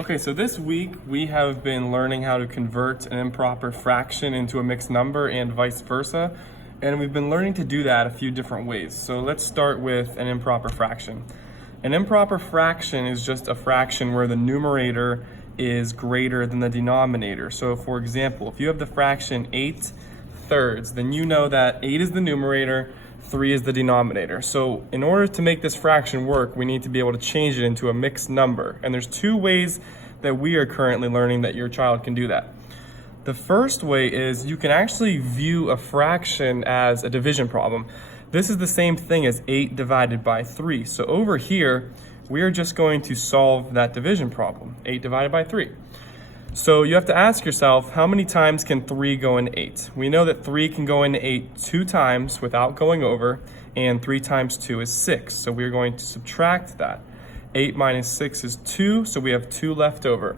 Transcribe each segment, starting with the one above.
Okay, so this week we have been learning how to convert an improper fraction into a mixed number and vice versa. And we've been learning to do that a few different ways. So let's start with an improper fraction. An improper fraction is just a fraction where the numerator is greater than the denominator. So for example, if you have the fraction 8/3, then you know that 8 is the numerator, 3 is the denominator. So in order to make this fraction work, we need to be able to change it into a mixed number. And there's two ways that we are currently learning that your child can do that. The first way is you can actually view a fraction as a division problem. This is the same thing as 8 divided by 3. So over here, we are just going to solve that division problem, 8 divided by 3. So you have to ask yourself, how many times can 3 go into 8? We know that 3 can go into 8 2 times without going over, and 3 times 2 is 6. So we're going to subtract that. 8 minus 6 is 2, so we have 2 left over.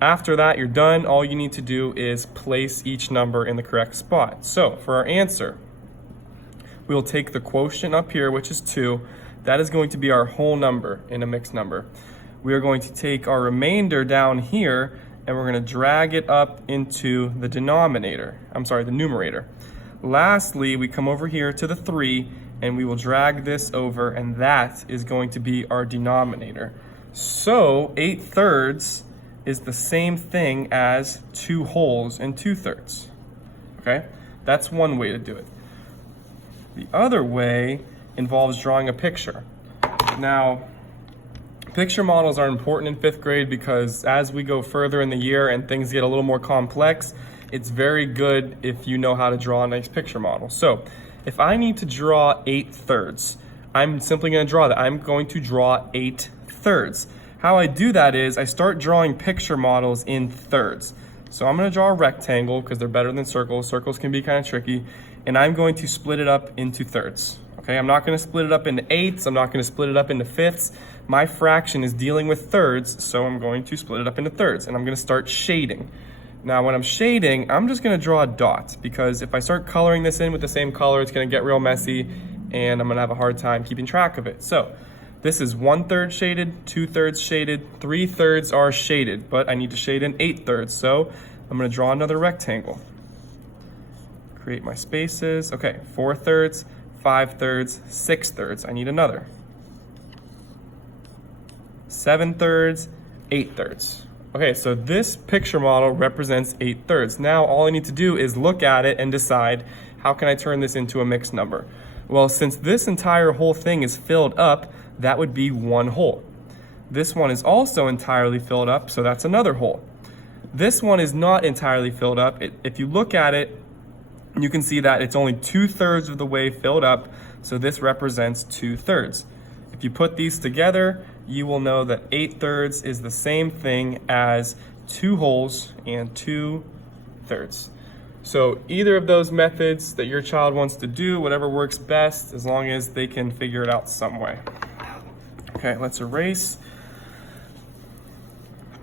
After that, you're done. All you need to do is place each number in the correct spot. So for our answer, we will take the quotient up here, which is 2. That is going to be our whole number in a mixed number. We are going to take our remainder down here, and we're going to drag it up into the the numerator. Lastly, we come over here to the 3, and we will drag this over, and that is going to be our denominator. So 8/3 is the same thing as 2 wholes and 2/3. Okay, that's one way to do it. The other way involves drawing a picture. Now, picture models are important in 5th grade because as we go further in the year and things get a little more complex, it's very good if you know how to draw a nice picture model. So if I need to draw 8/3, I'm simply going to draw that. I'm going to draw 8/3. How I do that is I start drawing picture models in thirds. So I'm going to draw a rectangle because they're better than circles. Circles can be kind of tricky. And I'm going to split it up into thirds. Okay, I'm not going to split it up into eighths. I'm not going to split it up into fifths. My fraction is dealing with thirds, so I'm going to split it up into thirds. And I'm going to start shading. Now, when I'm shading, I'm just going to draw a dot because if I start coloring this in with the same color, it's going to get real messy and I'm going to have a hard time keeping track of it. So this is 1/3 shaded, 2/3 shaded, 3/3 are shaded, but I need to shade in 8/3. So I'm going to draw another rectangle. Create my spaces. Okay, 4/3, 5/3, 6/3. I need another. 7/3, 8/3. Okay, so this picture model represents 8/3. Now all I need to do is look at it and decide, how can I turn this into a mixed number? Well, since this entire whole thing is filled up, that would be one whole. This one is also entirely filled up, so that's another whole. This one is not entirely filled up. If you look at it, you can see that it's only 2/3 of the way filled up, so this represents 2/3. If you put these together, you will know that 8/3 is the same thing as 2 wholes and 2/3. So either of those methods that your child wants to do, whatever works best, as long as they can figure it out some way. Okay, let's erase.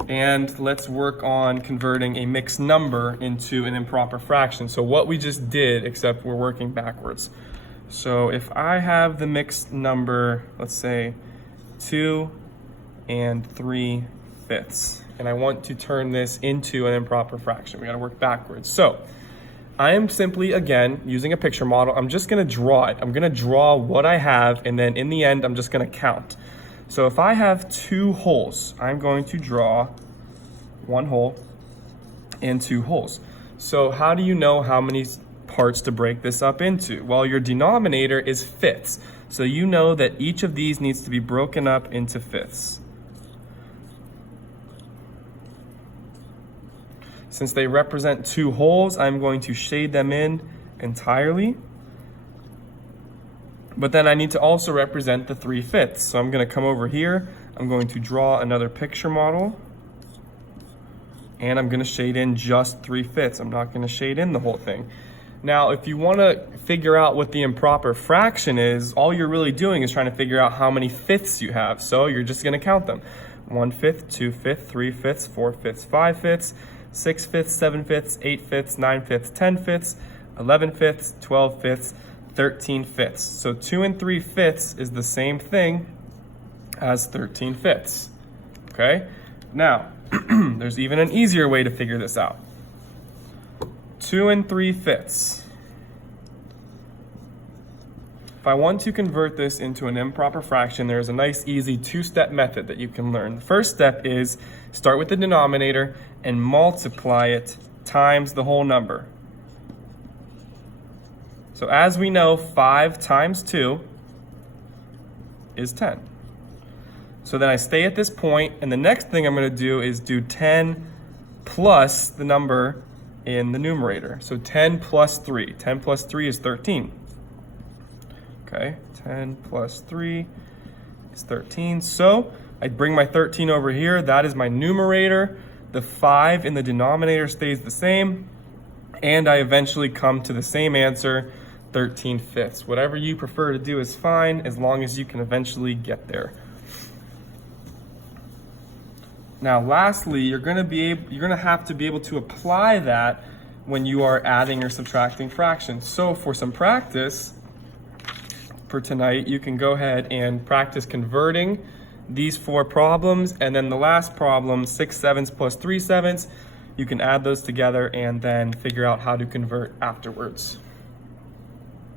And let's work on converting a mixed number into an improper fraction. So what we just did, except we're working backwards. So if I have the mixed number, let's say 2 and 3/5, and I want to turn this into an improper fraction, we gotta work backwards. So I am simply, again, using a picture model. I'm just gonna draw it. I'm gonna draw what I have, and then in the end, I'm just gonna count. So if I have 2 wholes, I'm going to draw 1 whole and 2 wholes. So how do you know how many parts to break this up into? Well, your denominator is fifths. So you know that each of these needs to be broken up into fifths. Since they represent 2 wholes, I'm going to shade them in entirely. But then I need to also represent the 3/5. So I'm going to come over here. I'm going to draw another picture model. And I'm going to shade in just 3/5. I'm not going to shade in the whole thing. Now, if you want to figure out what the improper fraction is, all you're really doing is trying to figure out how many fifths you have. So you're just going to count them. 1/5, 2/5, 3/5, 4/5, 5/5, 6/5, 7/5, 8/5, 9/5, 10/5, 11/5, 12/5, 13/5. So 2 and 3/5 is the same thing as 13/5. Okay? Now, There's even an easier way to figure this out. 2 3/5. If I want to convert this into an improper fraction, there's a nice easy two-step method that you can learn. The first step is start with the denominator and multiply it times the whole number. So as we know, 5 times 2 is 10. So then I stay at this point, and the next thing I'm going to do is do 10 plus the number in the numerator. So 10 plus 3. 10 plus 3 is 13. Okay, 10 plus 3 is 13. So I bring my 13 over here. That is my numerator. The 5 in the denominator stays the same. And I eventually come to the same answer, 13/5. Whatever you prefer to do is fine, as long as you can eventually get there. Now, lastly, you're going to have to be able to apply that when you are adding or subtracting fractions. So for some practice for tonight, you can go ahead and practice converting these 4 problems, and then the last problem, 6/7 plus 3/7, you can add those together and then figure out how to convert afterwards.